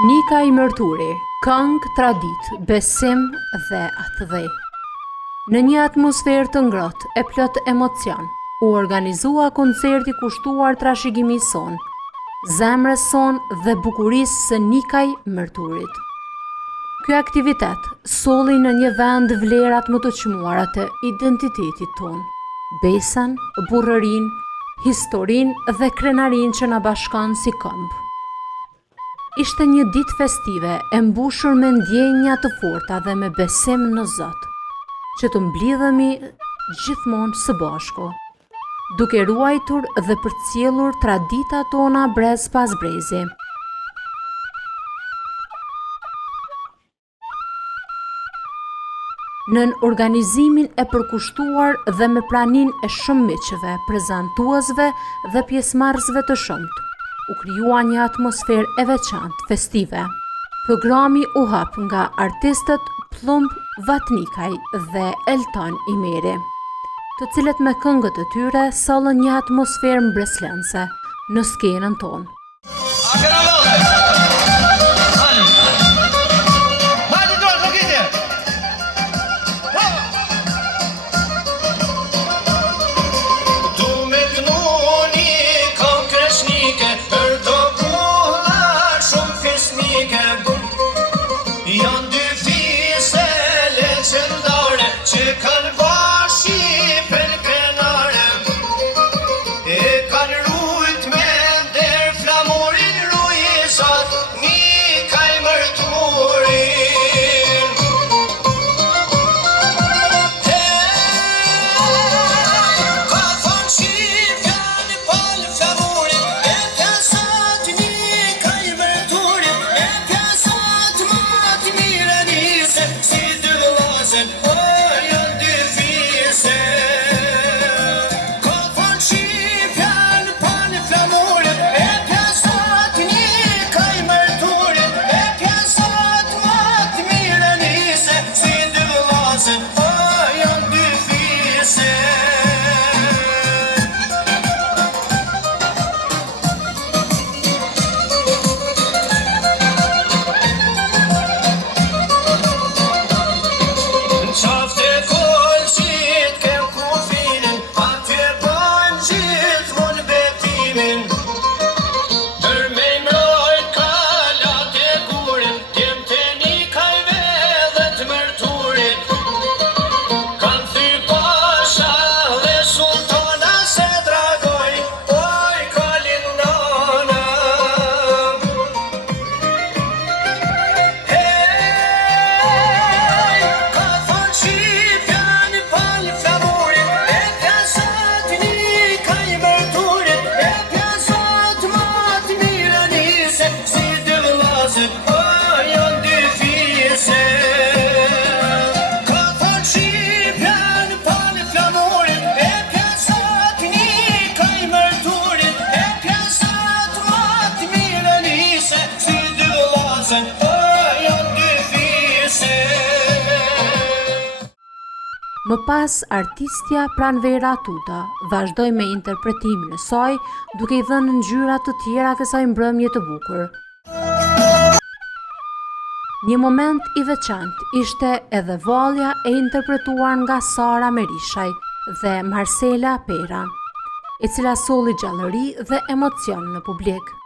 Nika i Mërturi, këngë, traditë, besim dhe athdhe. Në një atmosferë të ngrohtë e plot emocion, u organizua koncerti kushtuar trashëgimisë son, zemrës son dhe bukurisë së Nikaj Mërturit. Ky aktivitet solli në një vend vlerat më të çmuara të identitetit ton, besën, burrërinë, historinë dhe krenarinë që na bashkon si këmbë. Ishte një ditë festive e mbushur me ndjenja të forta dhe me besim në Zot, që të mblidhemi gjithmonë së bashku, duke ruajtur dhe përcjellur traditat tona brez pas brezi. Nën organizimin e përkushtuar dhe me pranin e shumë miqve, prezantuesve dhe pjesëmarrësve të shumtë, u krijua një atmosferë e veçantë festive. Programi u hap nga artistët Plumb Vatnikaj dhe Elton Imeri, të cilët me këngët e tyre sollën një atmosferë mbreslënse në skenën tonë. Më pas, artistja Pranvera Tuta vazhdoi me interpretimin e saj, duke I dhënë ngjyra të tjera kësaj mbrëmje të bukur. Një moment I veçantë ishte edhe vallja e interpretuar nga Sara Merishaj dhe Marcela Pera, e cila solli gjallëri dhe emocion në publik.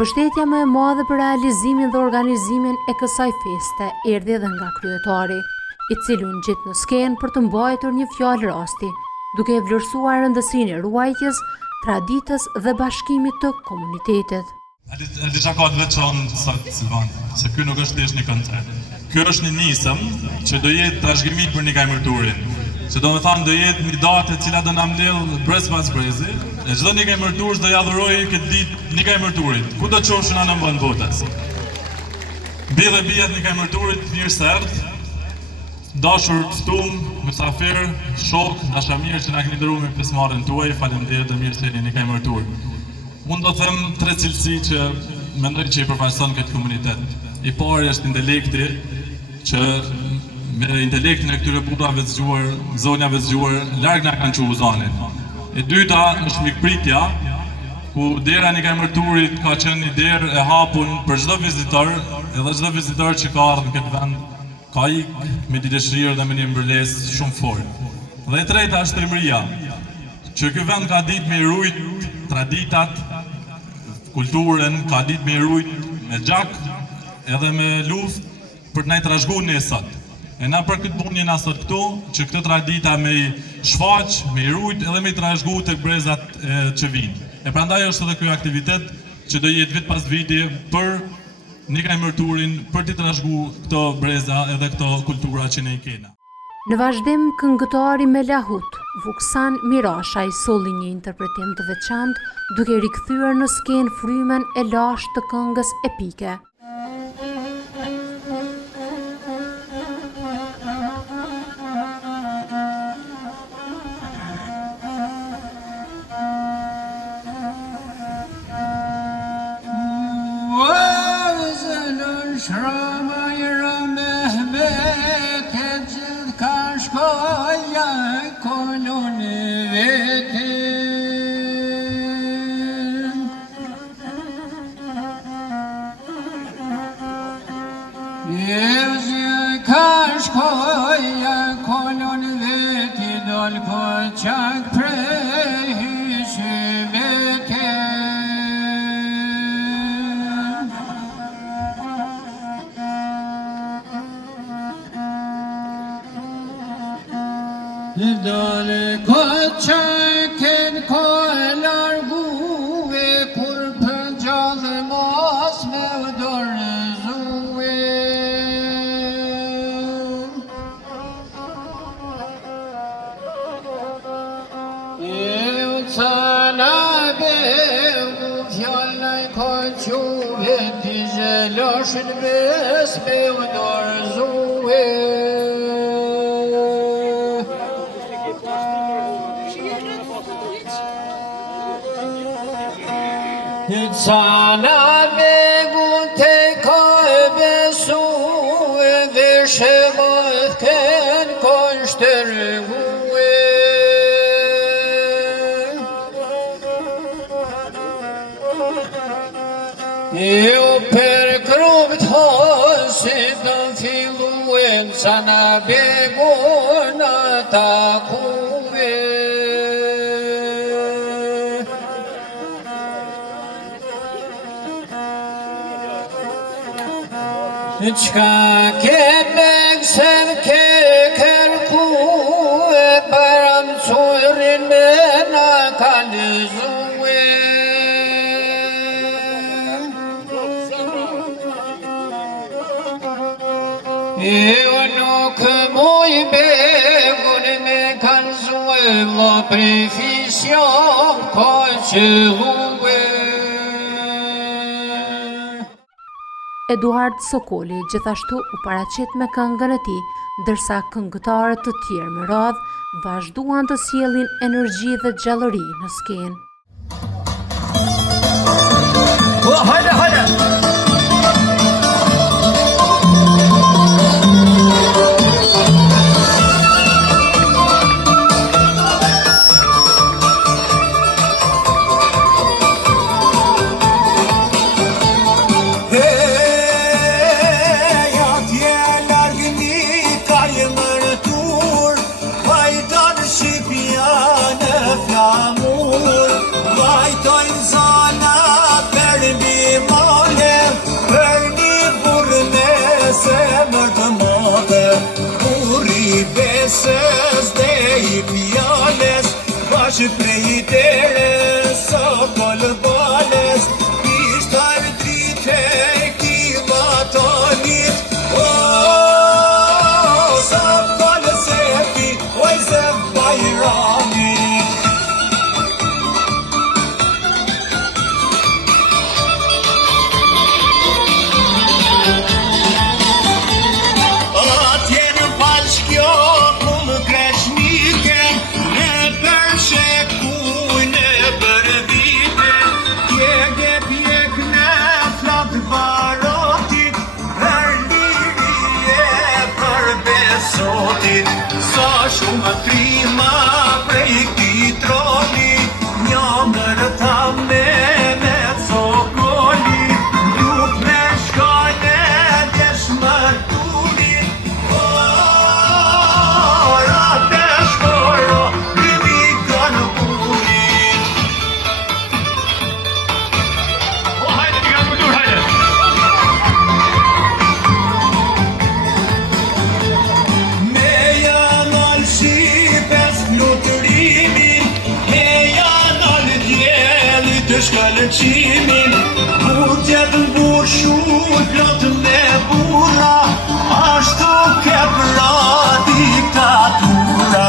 Mbështetja më e madhe për realizimin dhe organizimin e kësaj feste erdhi edhe nga kryetari, i cili u ngjit në skenë për të mbajtur një fjalë rasti, duke e vlerësuar rëndësinë e ruajtjes, traditës dhe bashkimit të komunitetit. E diçka ka të veçantë sot Silvan, se ky nuk është thjesht një koncert. Ky është një nisëm që do jetë trashëgimi për Nikaj Mërturin. Që do me thamë do jetë një datë e cila do na mbledh brez pas brezi. E çdo Nikaj Mërturës do ja dhurojë këtë ditë Nikaj Mërturit. Ku do qofshin anë mbën botës. Bi dhe bijat Nikaj Mërturit, mirë se erdhë. Dashur ftum, mysafir, shok, dashamirë që na keni dhëruar me pjesëmarrjen tuaj, faleminderit dhe mirë se jeni Nikaj Mërtur. Unë do them 3 cilësi që mendoj që i përfaqëson këtë komunitet. I pari është intelekti, që me intelektin e këtyre burrave të zgjuar, zonjave të zgjuar, larg na kanë çuar zonin. E dyta është mikpritja, ku dera Nikaj Mërturit ka qenë një derë e hapur për çdo vizitor, edhe çdo vizitor që ka ardhur në këtë vend ka ikë me dëshirë dhe me një mbërlesë shumë fort. Dhe e treta është trimëria, që ky vend ka ditë me rujt traditat, kulturën, ka ditë me rujt me gjak edhe me luftë për të na trashëguar ne sot. E na për këtë punë jena sot këtu, që këtë tradita me i shfaq, me i rujt edhe me i trashëguar tek brezat që vinë. E prandaj është edhe ky aktivitet që do jetë vit pas viti për Nikaj Mërturin, për t'i trashëguar këto breza edhe këto kultura që ne i kena. Në vazhdim, këngëtari me lahut, Vuksan Mirashaj solli një interpretim të veçantë, duke rikthyer në skenë frymen e lashtë të këngës epike. Dale koçaken kolar guve kur pëngjallë mos me dorëzue. E u cana begu fjallaj koquve ti gjeloshin ves me dorëzue. Sana begu te besu e vishemot ken konshtërgue. Jo për krupt hosit në filluen, sana begu në takue. Qka ke beksem ke kërku e param curin me na kalëzue. Jo nuk muj begun me kalëzue, vlo prefision ka qëllue. Eduard Sokoli gjithashtu u paraqit me këngën e tij, ndërsa këngëtarët të tjerë me radhë vazhduan të sjellin energji dhe gjallëri në skenë. Hajde, hajde! Vajtojnë zona për mbi fusës dhe i fjales, bashkë prej deres, sa kolë bales, ishtar drite ki batonit, sa kolë sefi, oj se bajrami. Sa shumë trima prej këti troli, një mërta me cokoli, nuk me shkone djesh mërturi, rate shkoro, lymi kanë burin. Hajde, ti kanë mërtur, hajde! Të shkallëqimin, budjet në bushur, plot me bura, ashtu ke pra diktatura.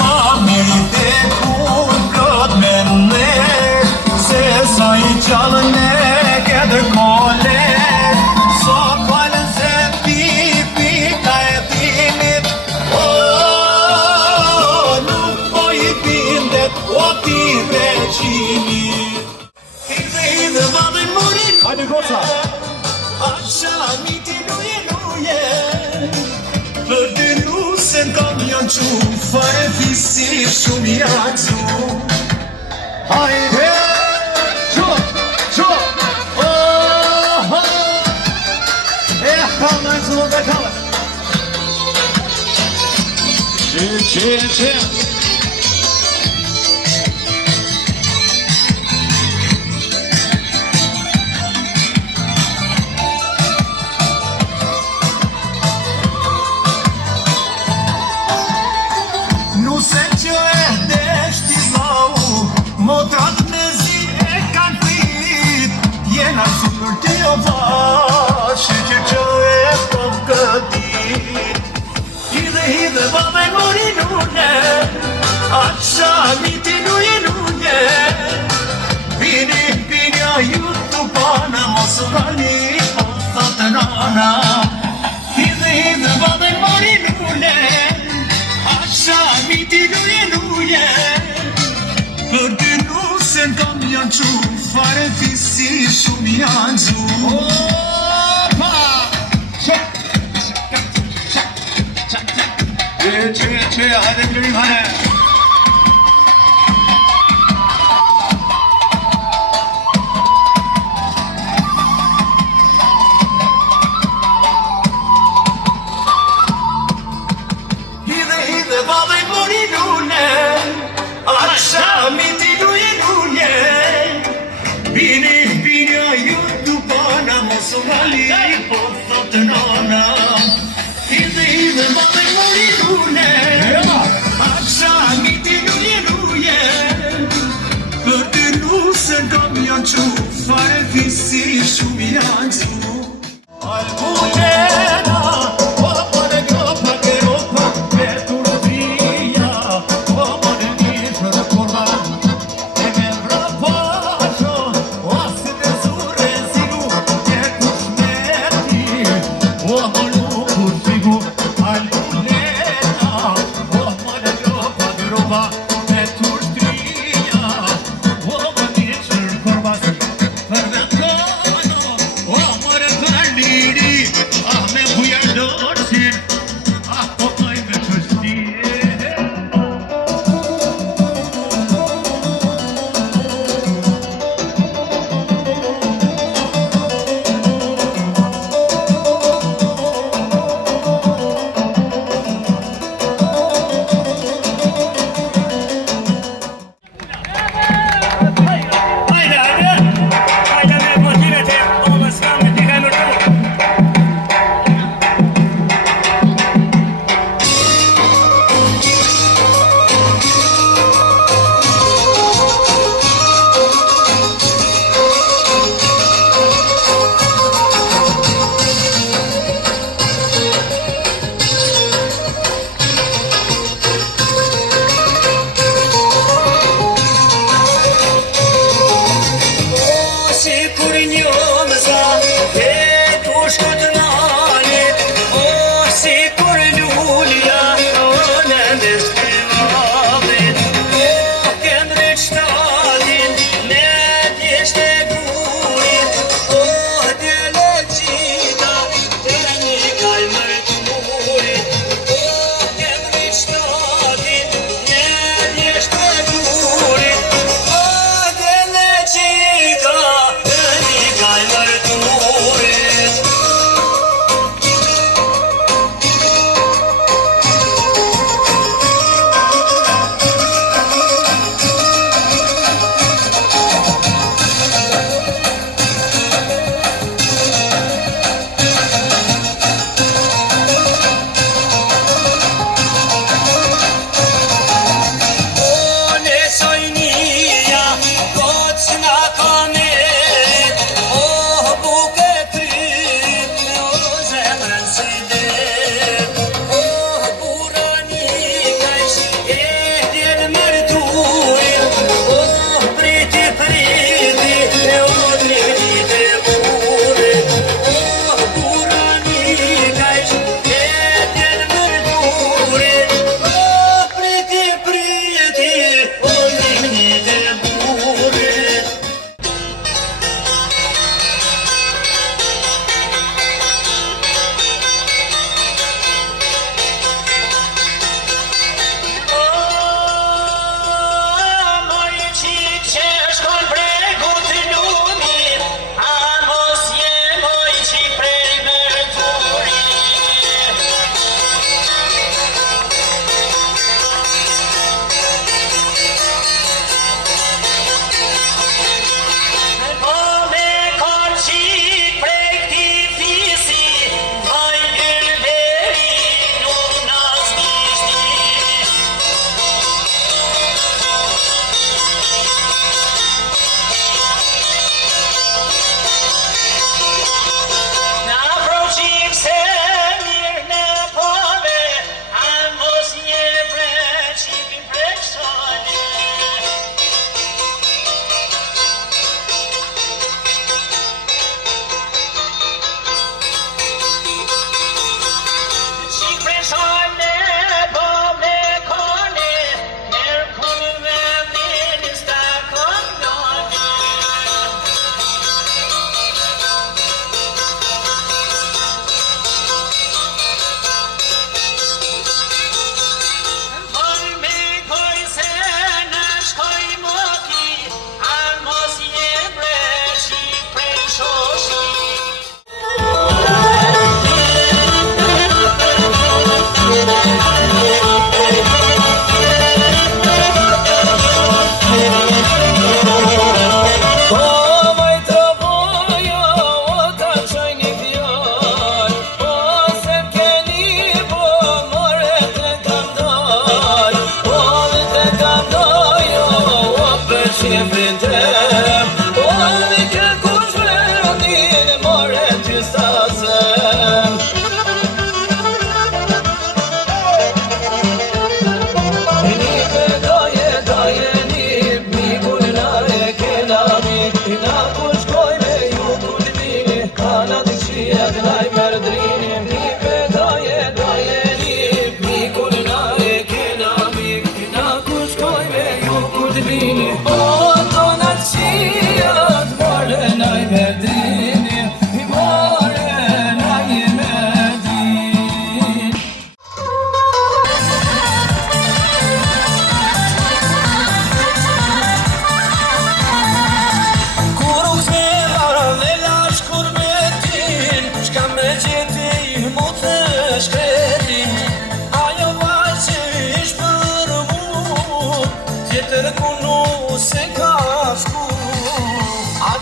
Ma merite kun plot me ner, se sa i qallën e këtë koler, sa kalën se pipi ka e timit, nuk po i bindet, o ti reqimi. Hajde goca! Akşamiti luje, për dy lusën kam janë qu, fare fisi shumë janë qu. Hajde! Qo! Kalma në zullë dhe kalma! Qe! Nuse që e deshti zau, motrat me zi e kanë prit, jena super të jo vashë që e po këtit. Hidhe baba e mori nune, akşamiti nuje, bini a jutu pana, mos rani po thotë nana. Hidhe baba e mori nune, akşamiti nuje, për dy lusën kam janë qu, fare fisi shumë janë qu. Opa! Qe, hajde kërim, hajde! Hidhe baba i mori nune, akşamiti nuje, bini a jutu pana, mos rali po thotë nana. Hidhe baba i mori nune, akşamiti nuje, për dy lusën kam janë qu, fare fisi shumë janë qu. Albutena, opa në gropa ke ropa, me turbia, opa në njështë në kurva, e me vrapasho, oasë të zure zilu, e kush me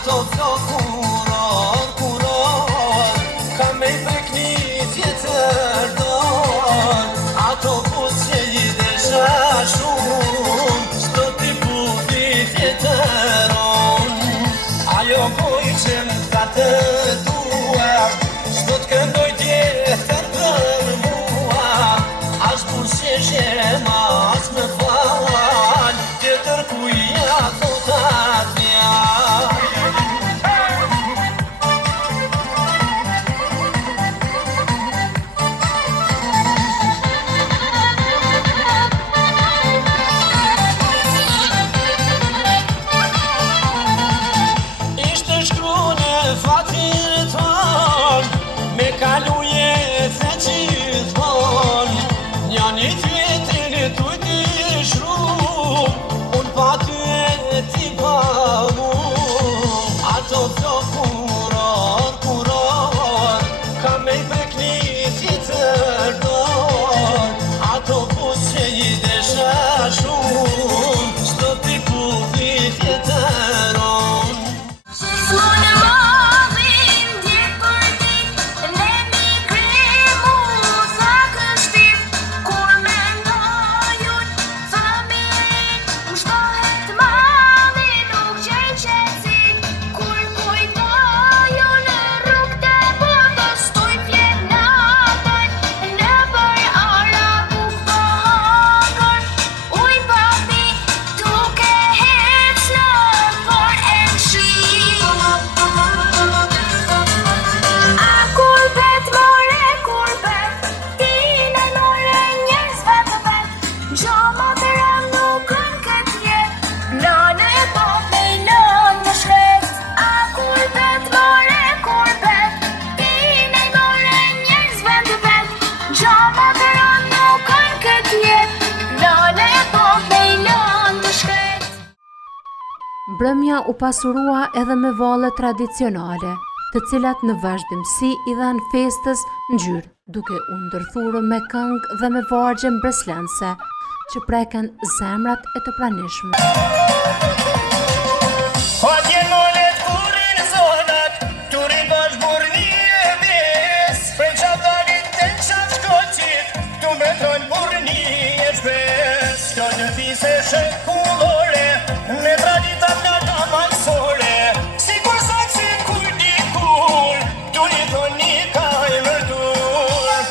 ato flokuror, kuror, ka me i prekni tjetër dor, ato pusë i desha shumë, s'do t'i buti tjetër unë. Ajo boj që m'ka të duar, s'do t'këndoj tjetër për mua, as burseshe mas me fal, tjetër kuja thotat mja. Ishte shkru në fatin ton, me kaluje the gjithmon, njani tjetrin tujti shru, unë pa ty e ti pa mu. Ato flokuror, kuror, ka me i prekni tjetër dor, ato pusë i desha shumë, s'do t'i pufi tjetër unë. Gjithmonë modhin djetë për dit, ne mi kremu sa kështit, kur me ndojun familjin, më shtohet mami nuk qej qetësin, kur kujtojun rrug të botës, stoj flet natën, në për ara buk po hangër, uj papi duke hec në për e shi. A kurbet more kurbet, ti në more njës vetë vet, gjo më të rëm nuk në këtë jet, nane e pop me lën të shkret. A kurbet more kurbet, ti në more njës vetë vet, gjo më të rëm nuk në këtë jet, nane e pop me lën të shkret. Mbrëmja u pasurua edhe me valle tradicionale, të cilat në vazhdimsi i dhanë festës ngjyrë, duke u ndërthurë me këngë dhe me vargje mbreslense, që preken zemrat e të pranishme. Atje molet kurin zonat, turin bash burni e mes, për qatarit të qatë shkoqit, tu me tronë burni e shpes. Kjo në fise shekullore, me traditat nga damalsore, si kur sakë si kur dikur, tu një thoni ka e mërdur.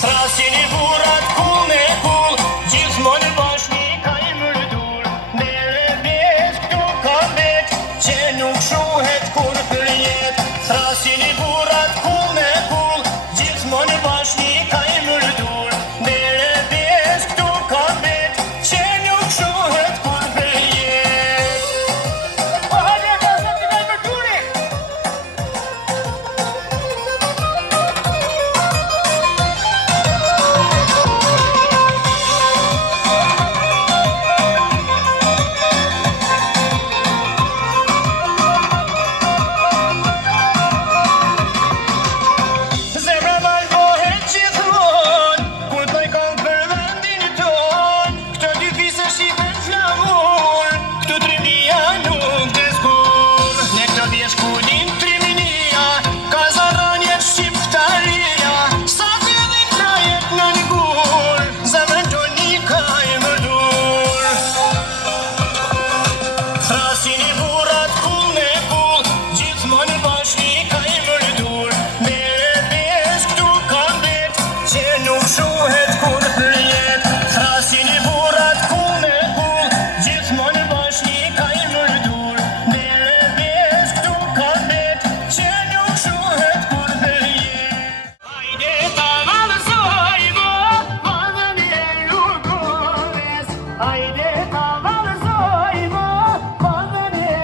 Thrasin i burat kull me kull, gjithmonë bashkë ka e mërdur. Mere bjes këtu ka bet, që nuk shuhet kur për jet. Thrasin i burat kull me kull, gjithmonë bashkë ka e mërdur. Mere bjes këtu ka bet, që nuk shuhet kur për jet. Po hajde ka zëti me mërduri! Zemra malbohet gjithmon, kur t'oj kam për vendin ton, këto dy fise shipen flamur, këtu trimnia nuk deskur. Ne këto vjesh kulin triminia, ka zarranjet shqiptaria, sa t'jedhin trajet në ngur, zemrën toni ka e mërdur. Thrasin i burat kull me kull, gjithmonë bashkë ka e mërdur. Mere bjes këtu ka bet, që nuk shuhet kur për jet. Thrasin i burat kull me kull, gjithmonë bashkë ka e mërdur. Mere bjes këtu ka bet, që nuk shuhet kur për jet. Hajde ta valësojmo, madhen e lukures. Hajde ta valësojmo, madhen e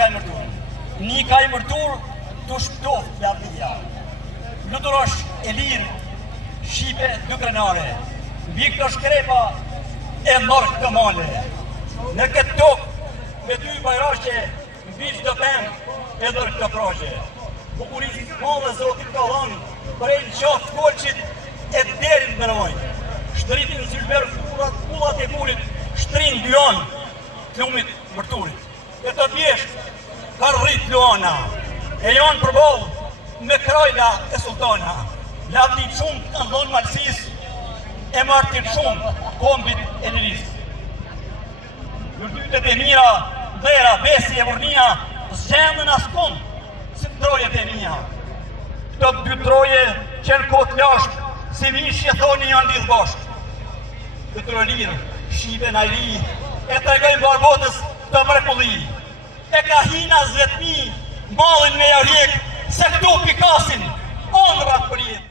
ka emërtur. Një ka emërtur të shptoft lavdia. Luturosh e lirë, shipe dy krenare, mbi këto shkrepa e mërë të male. Në këtë tokë, me dy bajrashe, mbi çdo pemë e dërë këtë proqe. Bukurisë madhe Zotit ka dhënë, për e në qafë kolqit e derin më rojnë. Shtëritin zylber kullat e kurit, shtrin dyon të lumit mërturit. E të pjesht, ka rrit luana, e janë përballë me krajla e sultana. Lavdit shumë të ndonë malsis, e martin shumë kombit e liris. Vërtytet e mira, dhera, besi e vërnia, zgjendën askon, si trojet e mija. Këto dy troje që në kotë lashtë, si mishë e thoni janë lidhë bashkë. Këtë lirë, shive në iri, e të regojnë barbotës të mrekulli. E ka hina zvetmi, malin me jarjek, se këtu pikasin, ondrat për jetë.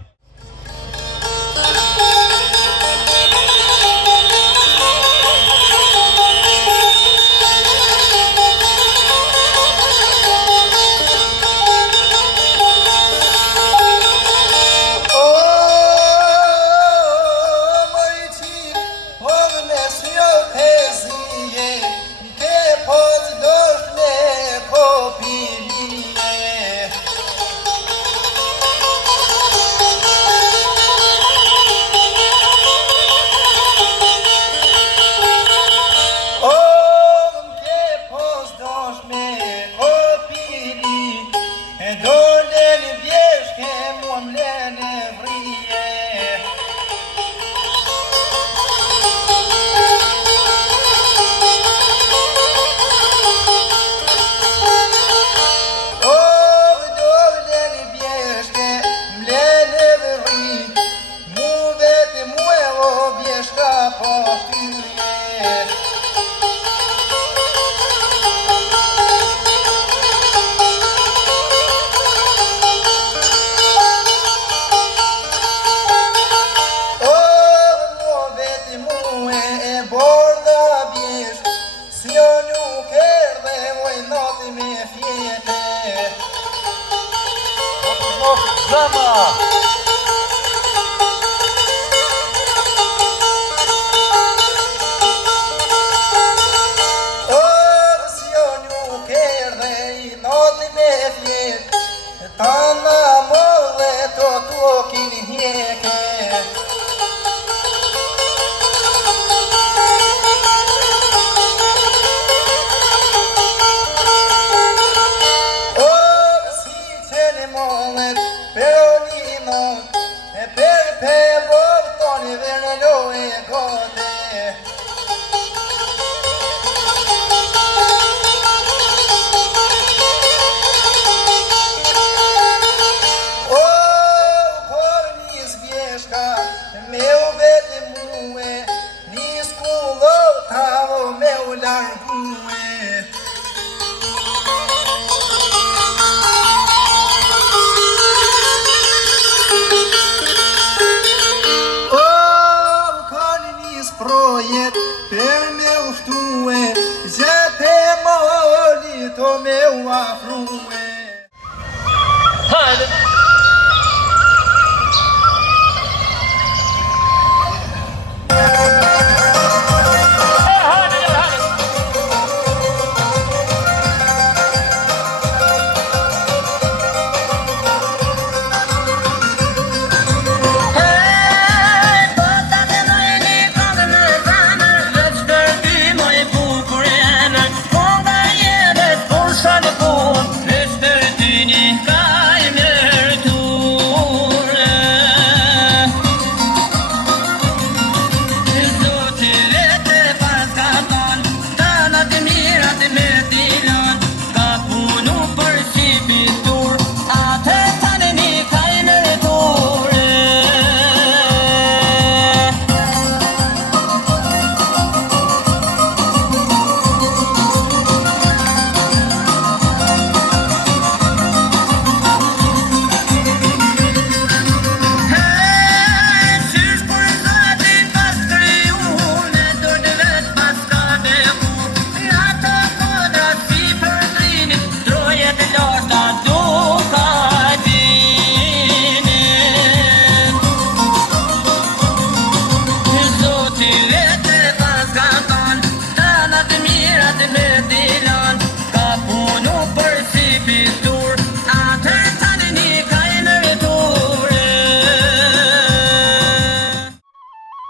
Ka e mërë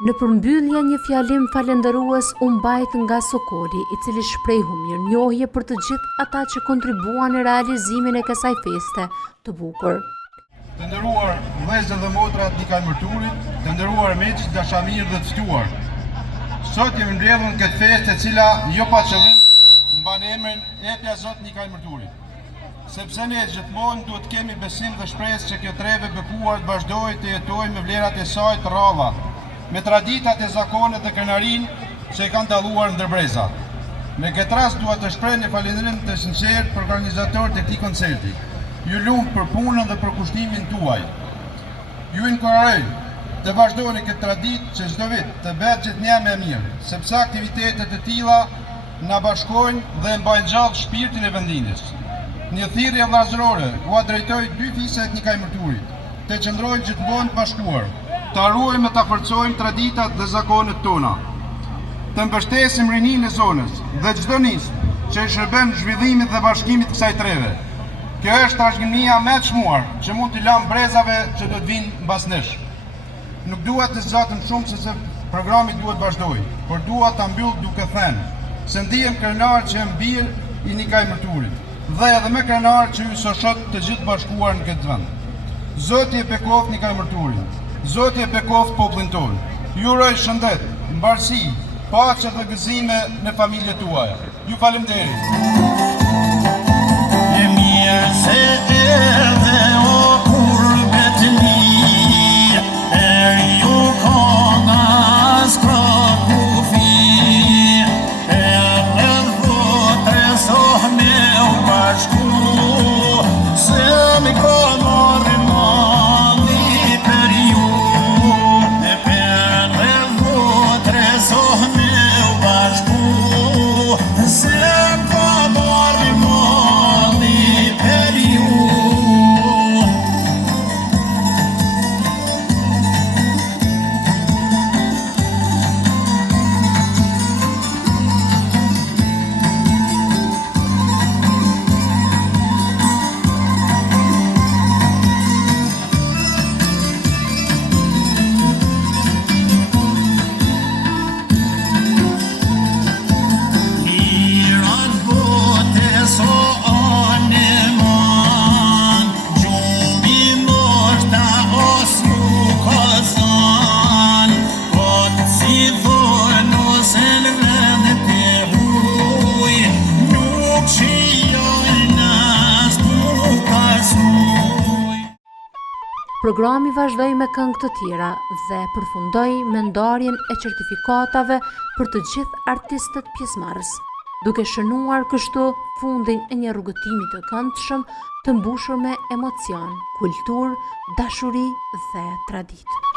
Në përmbyllje një fjalim falendërues u mbajt nga Sokoli, i cili shprehu mirënjohje për të gjithë ata që kontribuan në realizimin e kësaj feste të bukur. Të nderuar vëllezër dhe motra të Nikaj Mërturit, të nderuar miq, dashamirë dhe të ftuar. Sot jemi mbledhur në këtë festë e cila jo pa qëllim mban emrin Epja Zot Nikaj Mërturit. Sepse ne gjithmonë duhet kemi besim dhe shpresë që kjo treve bekuar të vazhdojë të jetojë me vlerat e saj të rralla, me traditat e zakonet dhe krenarinë që i kanë dalluar ndërbreza. Në këtë rast dua të shpreh një falënderim të sinqert për organizatorët e këtij koncerti. Ju lutem për punën dhe për kushtimin tuaj. Ju inkurajoj të vazhdoni këtë traditë që çdo vit të bëhet gjithnjë më e mirë, sepse aktivitetet e tilla na bashkojnë dhe mbajnë gjallë shpirtin e vendinës. Një thirrje vllazërore u drejtoi dy fiset Nikaj Mërturit, të qëndrojnë gjithmonë të bashkuar, të ruajmë e të forcojmë traditat dhe zakonet tona, të mbështesim rininë e zonës dhe çdo nismë që i shërben zhvillimit dhe bashkimit kësaj treve. Kjo është trashëgimia më e çmuar që mund t'i lëm brezave që do të vinë mbas nesh. Nuk dua të zgjatem shumë sepse programi duhet vazhdojë, por dua ta mbyll duke thënë se ndihem krenar që jam bir i Nikaj Mërturit dhe edhe me krenar që ju shoqët të gjithë bashkuar në këtë vend. Zoti e bekoft Nikaj Mërturin, Zoti e bekoft popullin tonë. Ju uroj shëndet, mbarësi, paqe dhe gëzime në familjet tuaja. Ju faleminderit. E mirë se edhe o kurbet mi, ju kona s'kra kufi, edhe votre soh me u bashku, se mi komore mandi për ju, edhe votre soh me u bashku, se mi komore mandi për ju. Programi vazhdoi me këngë të tjera dhe përfundoi me ndarjen e certifikatave për të gjithë artistët pjesëmarrës, duke shënuar kështu fundin e një rrugëtimi të këndshëm të mbushur me emocion, kulturë, dashuri dhe traditë.